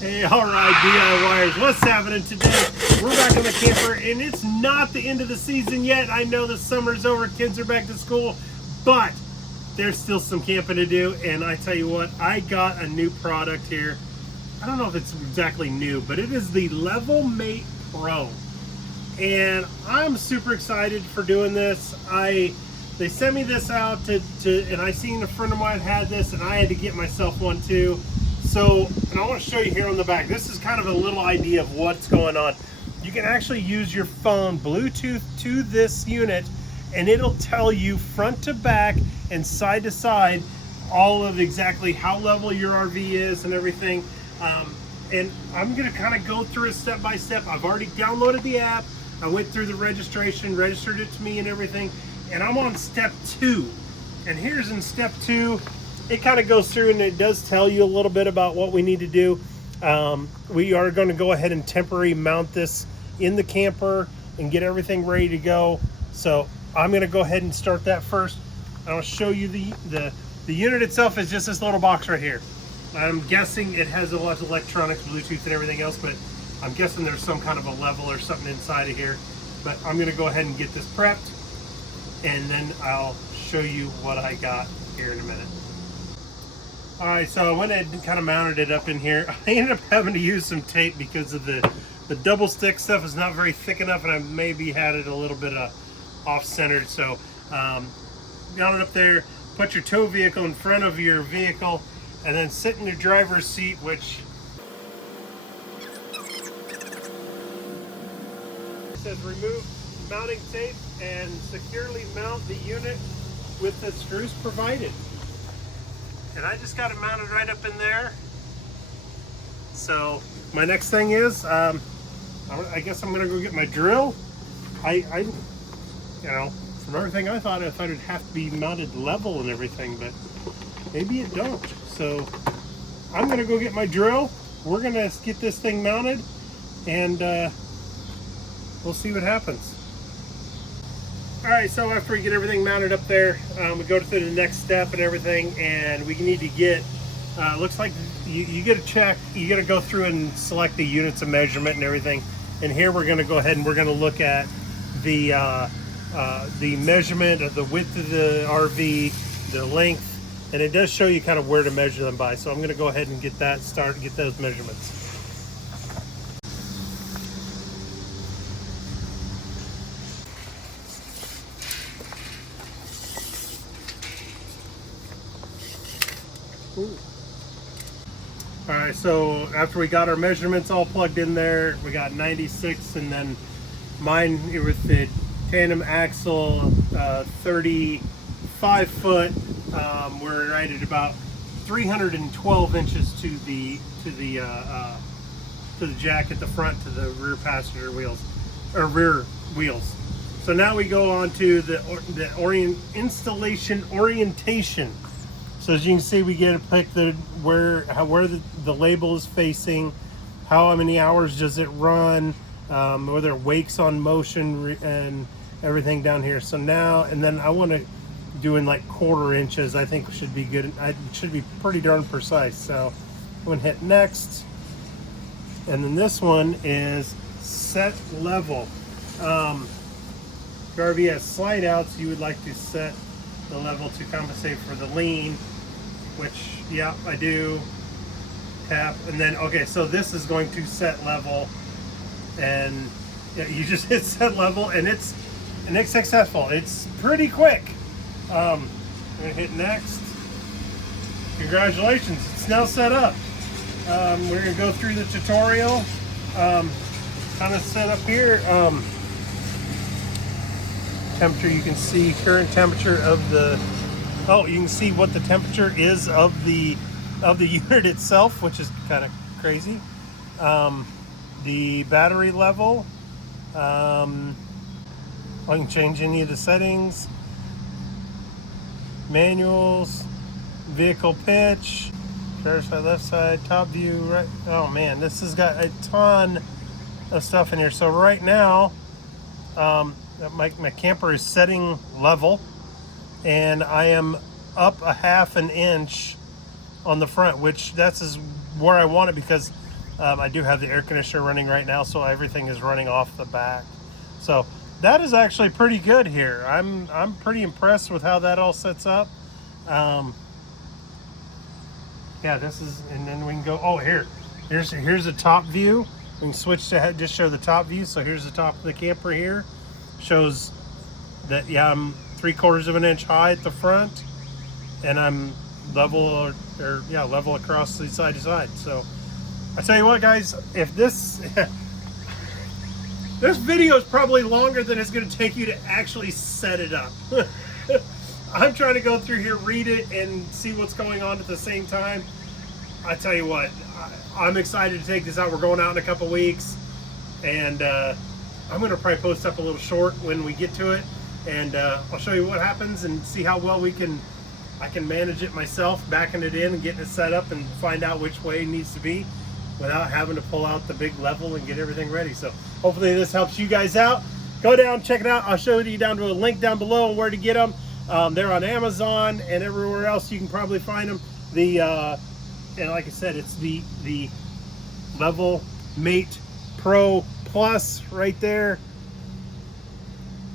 Hey, all right, DIYers, what's happening today? We're back on the camper, and it's not the end of the season yet. I know the summer's over, kids are back to school, but there's still some camping to do. And I tell you what, I got a new product here. I don't know if it's exactly new, but it is the levelmate Pro, and I'm super excited for doing this. They sent me this out and I seen a friend of mine had this, and I had to get myself one too. So, and I want to show you here on the back. This is kind of a little idea of what's going on. You can actually use your phone Bluetooth to this unit, and it'll tell you front to back and side to side all of exactly how level your RV is and everything. And I'm going to kind of go through it step by step. I've already downloaded the app. I went through the registration, registered it to me and everything. And I'm on step 2. And here's in step 2. It kind of goes through and it does tell you a little bit about what we need to do. We are going to go ahead and temporarily mount this in the camper and get everything ready to go. So I'm going to go ahead and start that first. I'll show you the unit itself is just this little box right here. I'm guessing it has a lot of electronics, Bluetooth and everything else, but I'm guessing there's some kind of a level or something inside of here. But I'm going to go ahead and get this prepped, and then I'll show you what I got here in a minute. All right, so I went ahead and kind of mounted it up in here. I ended up having to use some tape because of the double stick stuff is not very thick enough, and I maybe had it a little bit off-centered. So mount it up there, put your tow vehicle in front of your vehicle, and then sit in your driver's seat, which says remove mounting tape and securely mount the unit with the screws provided. And I just got it mounted right up in there. So my next thing is, I guess I'm gonna go get my drill. You know, from everything I thought it'd have to be mounted level and everything, but maybe it don't. So I'm gonna go get my drill. We're gonna get this thing mounted, and we'll see what happens. All right, so after we get everything mounted up there, we go through the next step and everything, and we need to get, looks like you get a check, you gotta go through and select the units of measurement and everything. And here we're gonna go ahead and we're gonna look at the measurement of the width of the RV, the length, and it does show you kind of where to measure them by. So I'm gonna go ahead and get that started, get those measurements. Ooh. All right, so after we got our measurements all plugged in there, we got 96, and then mine with the tandem axle, 35 foot. We're right at about 312 inches to the jack at the front, to the rear passenger wheels or rear wheels. So now we go on to the installation orientation. So as you can see, we get to pick where the label is facing, how many hours does it run, whether it wakes on motion and everything down here. So now, and then I want to do in like 1/4 inches. I think should be good. It should be pretty darn precise. So I'm going to hit next, and then this one is set level. If your RV has slide outs, you would like to set the level to compensate for the lean, which, yeah, I do. Tap, and then, okay, so this is going to set level, and yeah, you just hit set level, and it's successful. It's pretty quick. I'm gonna hit next. Congratulations, it's now set up. We're gonna go through the tutorial. Kind of set up here. Temperature, you can see current temperature of the, oh, you can see what the temperature is of the unit itself, which is kind of crazy. The battery level, I can change any of the settings, manuals, vehicle pitch, driver side, left side, top view, right. Oh man, this has got a ton of stuff in here. So right now, my camper is setting level, and I am up a 1/2 inch on the front, which that's where I want it, because I do have the air conditioner running right now, so everything is running off the back. So that is actually pretty good here. I'm pretty impressed with how that all sets up. Yeah, this is, and then we can go, oh, here's a top view. We can switch to just show the top view. So here's the top of the camper here. Shows that, yeah, I'm 3/4 of an inch high at the front, and I'm level level across the side to side. So I tell you what, guys, if this this video is probably longer than it's going to take you to actually set it up. I'm trying to go through here, read it, and see what's going on at the same time. I tell you what, I'm excited to take this out. We're going out in a couple weeks, and I'm going to probably post up a little short when we get to it, and I'll show you what happens and see how well I can manage it myself, backing it in and getting it set up, and find out which way it needs to be without having to pull out the big level and get everything ready. So hopefully this helps you guys out. Go down, check it out. I'll show you down to a link down below on where to get them. They're on Amazon and everywhere else you can probably find them. And like I said, it's the levelmate Pro Plus right there.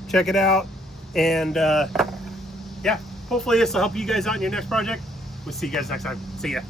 Check it out, and yeah, hopefully this will help you guys out in your next project. We'll see you guys next time. See ya.